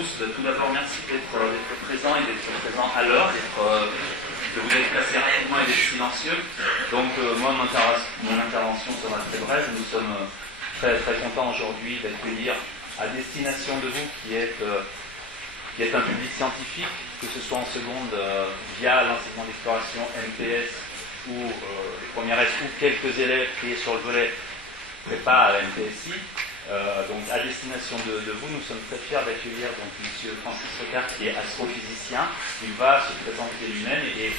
tous. Tout d'abord, merci d'être présents et d'être présents à l'heure, de vous être placés rapidement et d'être silencieux. Donc, moi, mon intervention sera très brève. Nous sommes très, très contents aujourd'hui d'accueillir à destination de vous qui êtes un public scientifique, que ce soit en seconde via l'enseignement d'exploration MPS ou les premières S ou quelques élèves qui sont sur le volet prépa à la MPSI. Donc à destination de vous, nous sommes très fiers d'accueillir donc M. Francis Rocard qui est astrophysicien. Il va se présenter lui-même et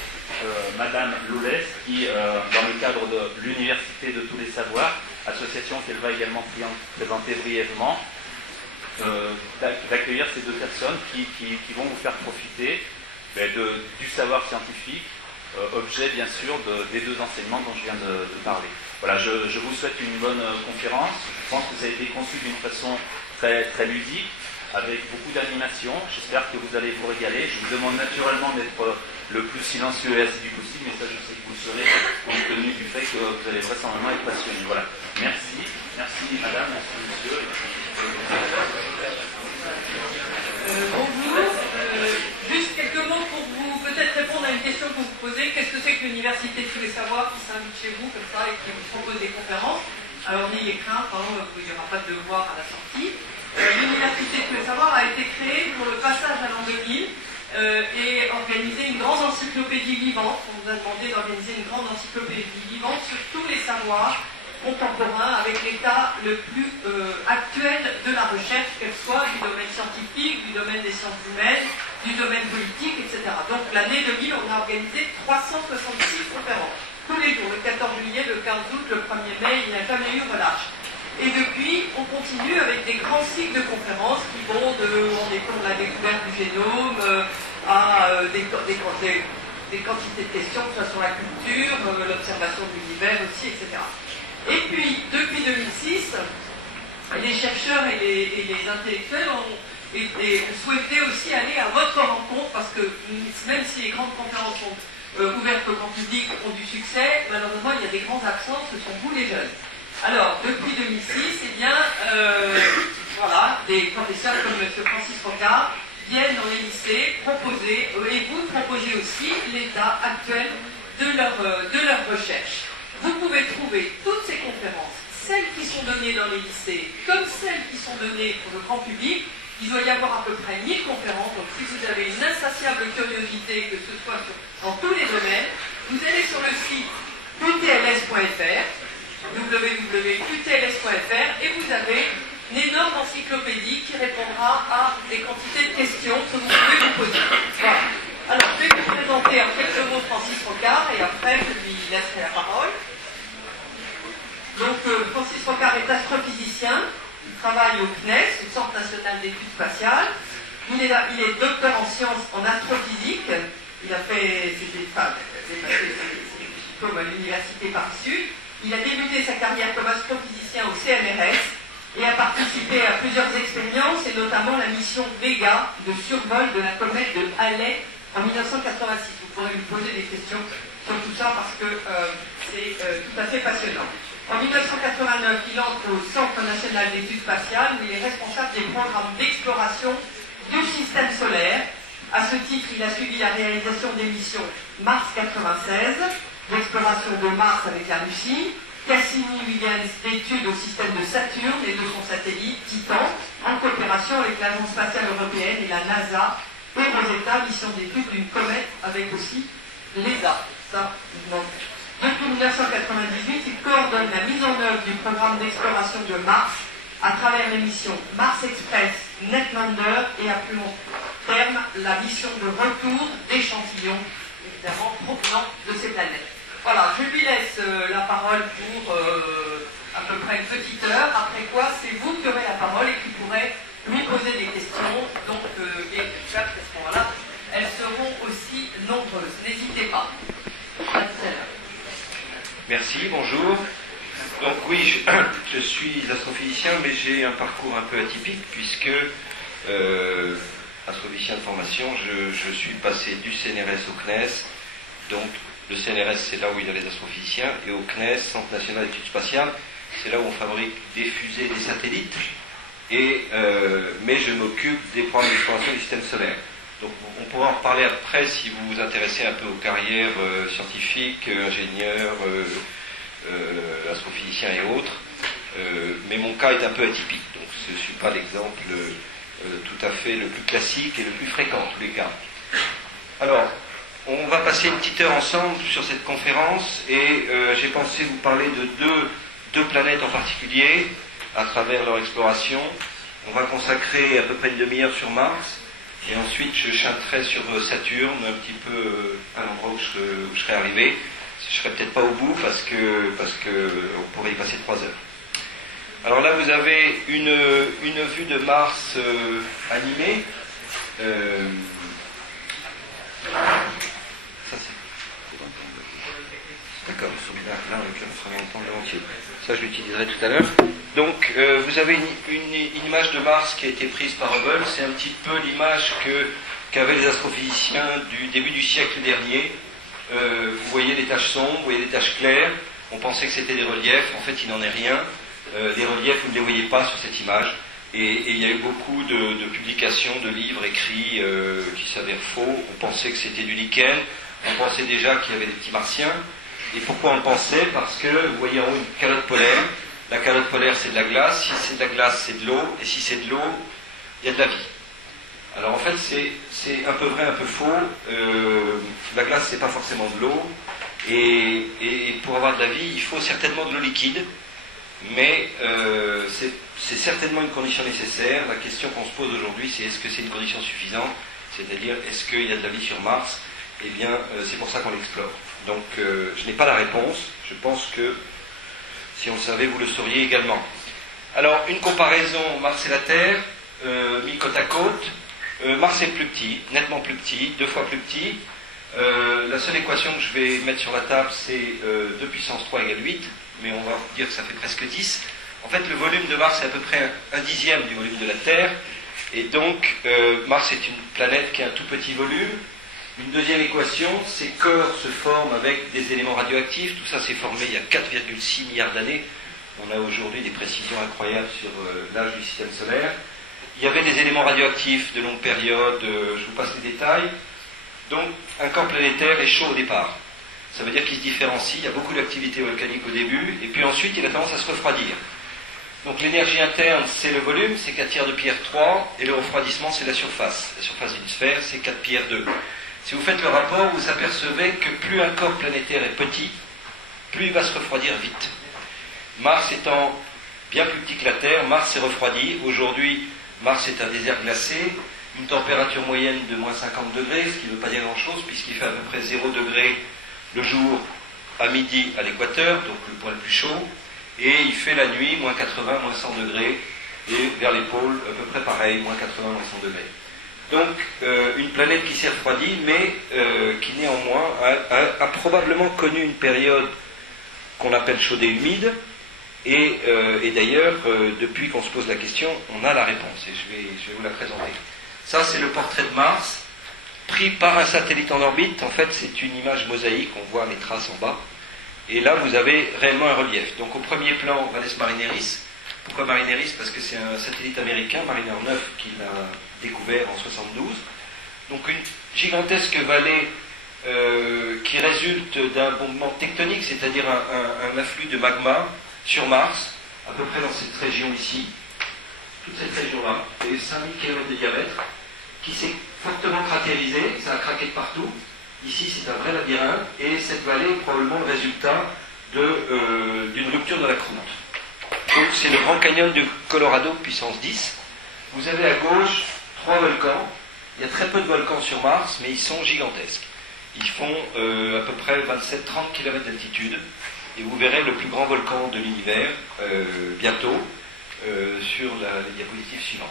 Madame Lolès qui, dans le cadre de l'Université de tous les savoirs, association qu'elle va également présenter brièvement, d'accueillir ces deux personnes qui vont vous faire profiter du savoir scientifique, objet bien sûr des deux enseignements dont je viens de parler. Voilà, je vous souhaite une bonne conférence. Je pense que ça a été conçu d'une façon très, très ludique, avec beaucoup d'animation. J'espère que vous allez vous régaler. Je vous demande naturellement d'être le plus silencieux et assidu possible, mais ça je sais que vous le serez compte tenu du fait que vous allez vraisemblablement être passionné. Voilà. Merci. Merci madame, merci monsieur. Bonjour. Juste quelques mots pour vous peut-être répondre à une question que vous vous posez. Qu'est-ce que c'est que l'Université de tous les savoirs qui s'invite chez vous comme ça et qui vous propose des conférences? Alors n'ayez crainte, il n'y aura pas de devoir à la sortie. L'Université de tous les savoirs a été créée pour le passage à l'an 2000 et organiser une grande encyclopédie vivante. On vous a demandé d'organiser une grande encyclopédie vivante sur tous les savoirs contemporains avec l'état le plus actuel de la recherche, qu'elle soit du domaine scientifique, du domaine des sciences humaines, du domaine politique, etc. Donc l'année 2000, on a organisé 366 conférences. Tous les jours, le 14 juillet, le 15 août, le 1er mai, il n'y a jamais eu relâche. Et depuis, on continue avec des grands cycles de conférences qui vont de la découverte du génome à des quantités de questions, que ce soit sur la culture, l'observation de l'univers aussi, etc. Et puis, depuis 2006, les chercheurs et les intellectuels ont souhaité aussi aller à votre rencontre, parce que même si les grandes conférences sont ouvertes au grand public, ont du succès, malheureusement, il y a des grands absents, ce sont vous les jeunes. Alors, depuis 2006, des professeurs comme M. Francis Rocard viennent dans les lycées proposer, et vous proposez aussi l'état actuel de leur recherche. Vous pouvez trouver toutes ces conférences, celles qui sont données dans les lycées, comme celles qui sont données pour le grand public. Il doit y avoir à peu près 1000 conférences, donc si vous avez une insatiable curiosité, que ce soit dans tous les domaines, vous allez sur le site utls.fr, www.utls.fr, et vous avez une énorme encyclopédie qui répondra à des quantités de questions que vous pouvez vous poser. Voilà. Alors, je vais vous présenter en quelques mots Francis Rocard, et après, je lui laisserai la parole. Donc, Francis Rocard est astrophysicien. Il travaille au CNES, au Centre national d'études spatiales. Il est docteur en sciences en astrophysique. Il a fait ses diplômes à l'université Paris-Sud. Il a débuté sa carrière comme astrophysicien au CNRS et a participé à plusieurs expériences, et notamment la mission Vega de survol de la comète de Halley en 1986. Vous pourrez lui poser des questions sur tout ça parce que c'est tout à fait passionnant. En 1989, il entre au Centre national d'études spatiales où il est responsable des programmes d'exploration du système solaire. À ce titre, il a suivi la réalisation des missions Mars 96, l'exploration de Mars avec la Russie, Cassini-Huygens d'études au système de Saturne et de son satellite Titan, en coopération avec l'Agence spatiale européenne et la NASA, et Rosetta, mission d'études d'une comète avec aussi l'ESA. Ça, depuis 1998, il coordonne la mise en œuvre du programme d'exploration de Mars à travers les missions Mars Express, Netlander et à plus long terme la mission de retour d'échantillons, évidemment provenant de ces planètes. Voilà, je lui laisse la parole pour à peu près une petite heure, après quoi c'est vous qui aurez la parole et qui pourrez lui poser des questions, donc et à ce moment-là, elles seront aussi nombreuses. N'hésitez pas. À tout à l'heure. Merci, bonjour. Donc oui, je suis astrophysicien, mais j'ai un parcours un peu atypique, puisque astrophysicien de formation, je suis passé du CNRS au CNES. Donc le CNRS, c'est là où il y a les astrophysiciens, et au CNES, Centre national d'études spatiales, c'est là où on fabrique des fusées et des satellites. mais je m'occupe des programmes d'exploration du système solaire. Donc on pourra en reparler après si vous vous intéressez un peu aux carrières scientifiques, ingénieurs, astrophysiciens et autres. Mais mon cas est un peu atypique, donc je ne suis pas l'exemple tout à fait le plus classique et le plus fréquent en tous les cas. Alors, on va passer une petite heure ensemble sur cette conférence et j'ai pensé vous parler de deux planètes en particulier à travers leur exploration. On va consacrer à peu près une demi-heure sur Mars et ensuite je chanterai sur Saturne, un petit peu à l'endroit où je serai arrivé. Je ne serai peut-être pas au bout parce que on pourrait y passer 3 heures. Alors là, vous avez une vue de Mars animée. Ça, c'est... D'accord, là, en l'occurrence, on va entendre entier. Ça, je l'utiliserai tout à l'heure. Donc, vous avez une image de Mars qui a été prise par Hubble. C'est un petit peu l'image qu'avaient les astrophysiciens du début du siècle dernier. Vous voyez les taches sombres, vous voyez les taches claires. On pensait que c'était des reliefs. En fait, il n'en est rien. Les reliefs, vous ne les voyez pas sur cette image. Et il y a eu beaucoup de publications, de livres écrits qui s'avèrent faux. On pensait que c'était du lichen. On pensait déjà qu'il y avait des petits martiens. Et pourquoi on le pensait? Parce que vous voyez en haut une calotte polaire. La calotte polaire, c'est de la glace. Si c'est de la glace, c'est de l'eau. Et si c'est de l'eau, il y a de la vie. Alors en fait, c'est un peu vrai, un peu faux. La glace, c'est pas forcément de l'eau. Et pour avoir de la vie, il faut certainement de l'eau liquide. Mais c'est certainement une condition nécessaire. La question qu'on se pose aujourd'hui, c'est est-ce que c'est une condition suffisante? C'est-à-dire, est-ce qu'il y a de la vie sur Mars? Eh bien, c'est pour ça qu'on l'explore. Donc, je n'ai pas la réponse. Je pense que si on le savait, vous le sauriez également. Alors, une comparaison Mars et la Terre, mis côte à côte. Mars est plus petit, nettement plus petit, 2 fois plus petit. La seule équation que je vais mettre sur la table, c'est 2 puissance 3 égale 8. Mais on va dire que ça fait presque 10. En fait, le volume de Mars est à peu près un dixième du volume de la Terre. Et donc, Mars est une planète qui a un tout petit volume. Une deuxième équation, ces corps se forment avec des éléments radioactifs. Tout ça s'est formé il y a 4,6 milliards d'années. On a aujourd'hui des précisions incroyables sur l'âge du système solaire. Il y avait des éléments radioactifs de longue période, je vous passe les détails. Donc, un corps planétaire est chaud au départ. Ça veut dire qu'il se différencie, il y a beaucoup d'activité volcanique au début, et puis ensuite il a tendance à se refroidir. Donc l'énergie interne, c'est le volume, c'est 4 tiers de pierre 3, et le refroidissement, c'est la surface. La surface d'une sphère, c'est 4 pierre 2. Si vous faites le rapport, vous apercevez que plus un corps planétaire est petit, plus il va se refroidir vite. Mars étant bien plus petit que la Terre, Mars s'est refroidi. Aujourd'hui, Mars est un désert glacé, une température moyenne de moins 50 degrés, ce qui ne veut pas dire grand-chose, puisqu'il fait à peu près 0 degré le jour à midi à l'équateur, donc le point le plus chaud, et il fait la nuit moins 80, moins 100 degrés, et vers les pôles à peu près pareil, moins 80, moins 100 degrés. Donc une planète qui s'est refroidie, mais qui néanmoins a probablement connu une période qu'on appelle chaude et humide, et d'ailleurs, depuis qu'on se pose la question, on a la réponse, et je vais vous la présenter. Ça, c'est le portrait de Mars, pris par un satellite en orbite. En fait, c'est une image mosaïque, on voit les traces en bas. Et là, vous avez réellement un relief. Donc, au premier plan, Valles Marineris. Pourquoi Marineris? Parce que c'est un satellite américain, Mariner 9, qui l'a découvert en 72. Donc, une gigantesque vallée qui résulte d'un bombement tectonique, c'est-à-dire un afflux de magma sur Mars, à peu près dans cette région ici. Toute cette région-là, et 5000 km de diamètre, qui s'est fortement cratérisé, ça a craqué de partout. Ici, c'est un vrai labyrinthe, et cette vallée est probablement le résultat d'une rupture de la croûte. Donc, c'est le Grand Canyon du Colorado, puissance 10. Vous avez à gauche 3 volcans. Il y a très peu de volcans sur Mars, mais ils sont gigantesques. Ils font à peu près 27-30 km d'altitude, et vous verrez le plus grand volcan de l'univers bientôt sur les diapositives suivantes.